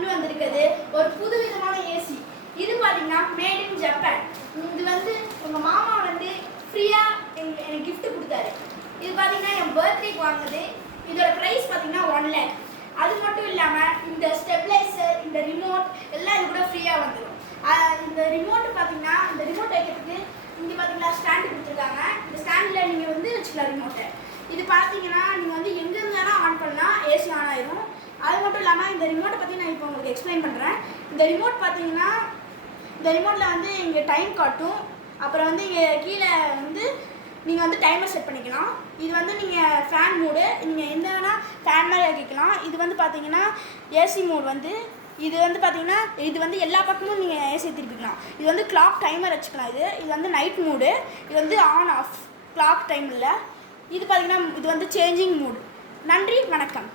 கொண்டு வந்திருக்குது ஒரு புதுவிதமான ஏசி. இது பார்த்தீங்கன்னா மேட் இன் ஜப்பான். இது வந்து உங்கள் மாமா வந்து ஃப்ரீயாக எனக்கு கிஃப்ட் கொடுத்தாரு. இது பார்த்தீங்கன்னா என் பர்த்டேக்கு வாங்குது. இதோட ப்ரைஸ் பார்த்தீங்கன்னா 1 lakh. அது மட்டும் இல்லாமல் இந்த ஸ்டெபிளைசர், இந்த ரிமோட் எல்லாம் இது கூட ஃப்ரீயாக வந்துடும். இந்த ரிமோட்டு பார்த்தீங்கன்னா இந்த ரிமோட் வைக்கிறதுக்கு இங்கே பார்த்தீங்கன்னா ஸ்டாண்டு கொடுத்துருக்காங்க. இந்த ஸ்டாண்டில் நீங்கள் வந்து வச்சுக்கலாம் ரிமோட்டை. இது பார்த்தீங்கன்னா நீங்கள் வந்து எங்கே இருந்தாலும் ஆன் பண்ணலாம், ஏசி ஆன் ஆயிடும். அது மட்டும் இல்லாமல் இந்த ரிமோட்டை பற்றி நான் இப்போ உங்களுக்கு எக்ஸ்பிளைன் பண்ணுறேன். இந்த ரிமோட் பார்த்தீங்கன்னா இந்த ரிமோட்டில் வந்து இங்கே டைம் காட்டும். அப்புறம் வந்து இங்கே கீழே வந்து நீங்கள் வந்து டைமர் செட் பண்ணிக்கலாம். இது வந்து நீங்கள் ஃபேன் மோடு, நீங்கள் எந்த வேணால் ஃபேன் மாதிரி ஆக்கிக்கலாம். இது வந்து பார்த்தீங்கன்னா ஏசி மோட் வந்து இது வந்து பார்த்தீங்கன்னா இது வந்து எல்லா பக்கமும் நீங்கள் ஏசி திருப்பிக்கலாம். இது வந்து கிளாக் டைமர் வச்சுக்கலாம். இது வந்து நைட் மோடு. இது வந்து ஆன் ஆஃப் கிளாக் டைம் இல்லை. இது பார்த்தீங்கன்னா இது வந்து சேஞ்சிங் மோடு. நன்றி, வணக்கம்.